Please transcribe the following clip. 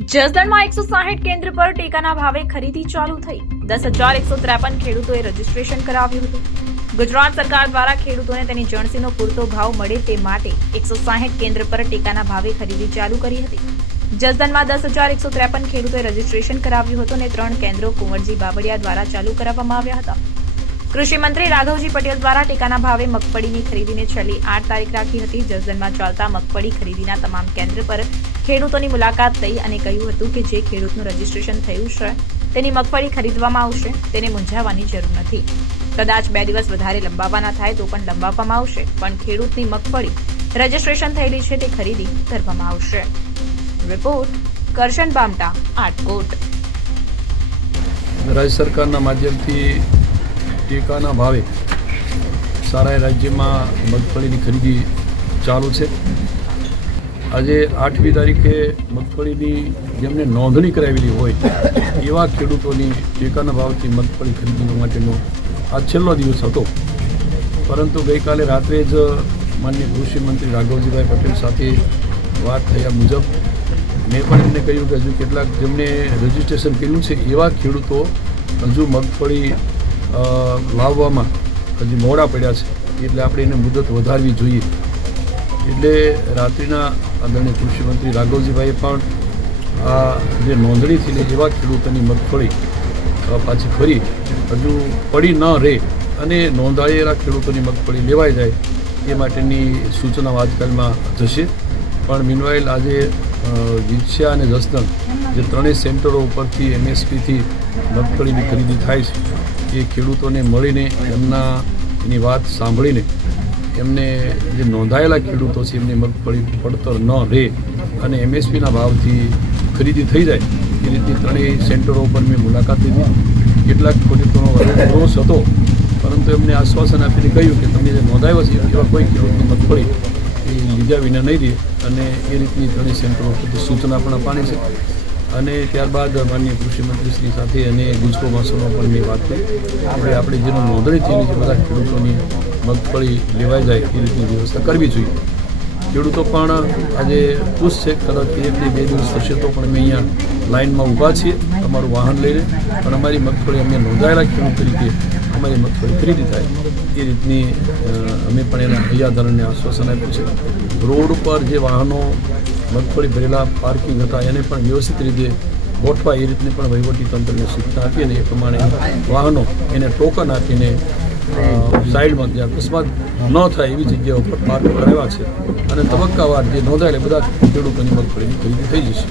જસદણમાં 160 કેન્દ્ર પર ટેકાના ભાવે ખરીદી ચાલુ થઈ 10,153 ખેડૂતોએ રજીસ્ટ્રેશન કરાવ્યું હતું। ગુજરાત સરકાર દ્વારા ખેડૂતોને તેની જણસીનો પૂરતો ભાવ મળે તે માટે 160 કેન્દ્ર પર ટેકાના ભાવે ખરીદી ચાલુ કરી હતી। જસદણમાં 10,153 ખેડૂતોએ રજીસ્ટ્રેશન કરાવ્યું હતું અને 3 કેન્દ્રો કુંવરજી બાબડિયા દ્વારા ચાલુ કરાવવામાં આવ્યા હતા। કૃષિ મંત્રી રાઘવજી પટેલ દ્વારા ટેકાના ભાવે મગફળીની ખરીદીને છેલ્લી 8 તારીખ રાખી હતી। જસદણમાં ચાલતા મગફળી ખરીદીના તમામ કેન્દ્ર પર ખેડૂતોની મુલાકાત થઈ અને કહ્યું હતું કે જે ખેડૂતનું રજીસ્ટ્રેશન થયું છે તેની મગફળી ખરીદવામાં આવશે, તેને મૂંઝાવવાની જરૂર નથી। કદાચ 2 દિવસ વધારે લંબાવવાના થાય તો પણ લંબાવવામાં આવશે, પણ ખેડૂતની મગફળી રજીસ્ટ્રેશન થયેલી છે તે ખરીદી કરવામાં આવશે। રિપોર્ટ કરશન બામટા, આટકોટ। રાજ્ય સરકારના માધ્યમથી ટેકાના ભાવે સારા રાજ્યમાં મગફળીની ખરીદી ચાલુ છે। આજે 8મી તારીખે મગફળીની જેમને નોંધણી કરાવેલી હોય એવા ખેડૂતોની ટેકાના ભાવથી મગફળી ખરીદી માટેનો આ છેલ્લો દિવસ હતો, પરંતુ ગઈકાલે રાત્રે જ માનનીય કૃષિ મંત્રી રાઘવજીભાઈ પટેલ સાથે વાત થયા મુજબ મેં પણ એમને કહ્યું કે હજુ કેટલાક જેમને રજીસ્ટ્રેશન કર્યું છે એવા ખેડૂતો હજુ મગફળી લાવવામાં હજી મોડા પડ્યા છે, એટલે આપણે એને મુદત વધારવી જોઈએ। એટલે રાત્રિના આદરણીય કૃષિ મંત્રી રાઘવજીભાઈએ પણ આ જે નોંધણી થયેલી એવા ખેડૂતોની મગફળી પાછી ફરી હજુ પડી ન રહે અને નોંધાયેલા ખેડૂતોની મગફળી લેવાઈ જાય એ માટેની સૂચનાઓ આજકાલમાં જશે। પણ મીનવાઇલ આજે વિછિયા અને જસદણ જે ત્રણેય સેન્ટરો ઉપરથી MSPથી મગફળીની ખરીદી થાય છે એ ખેડૂતોને મળીને એની વાત સાંભળીને એમને જે નોંધાયેલા ખેડૂતો છે એમની મગફળી પડતર ન રહે અને MSPના ભાવથી ખરીદી થઈ જાય એ રીતની ત્રણેય સેન્ટરો ઉપર મેં મુલાકાત લીધી। કેટલાક ખેડૂતોનો રોષ હતો, પરંતુ એમને આશ્વાસન આપીને કહ્યું કે તમે જે નોંધાવ્યો છે એવા કોઈ ખેડૂતની મગફળી એ લીધા વિના નહીં રહે, અને એ રીતની ત્રણેય સેન્ટરો ઉપરથી સૂચના પણ આપવાની છે। અને ત્યારબાદ માનનીય કૃષિ મંત્રીશ્રી સાથે અને ગુજકો માસોમાં પણ મેં વાત કરી આપણે જેનો નોંધણી થયેલી છે બધા ખેડૂતોની મગફળી લેવાઈ જાય એ રીતની વ્યવસ્થા કરવી જોઈએ। ખેડૂતો પણ આજે ખુશ છે, કદાચ 1-2 દિવસ થશે તો પણ અમે અહીંયા લાઇનમાં ઊભા છીએ અમારું વાહન લઈને, પણ અમારી મગફળી અમે નોંધાયેલા ખેડૂત તરીકે અમારી મગફળી ખરીદી થાય એ રીતની અમે પણ એના હૈયાધારણને આશ્વાસન આપ્યું છે। રોડ ઉપર જે વાહનો મગફળી ભરેલા પાર્કિંગ હતા એને પણ વ્યવસ્થિત રીતે ગોઠવાય એ રીતની પણ વહીવટીતંત્રને સૂચના આપી અને એ પ્રમાણે વાહનો એને ટોકન આપીને સાઈડમાં જ્યાં અકસ્માત ન થાય એવી જગ્યાઓ પર પાર્ક કરાવ્યા છે અને તબક્કાવાર જે નોંધાયેલા બધા ખેડૂતોની મગફળીની ખરીદી થઈ જશે।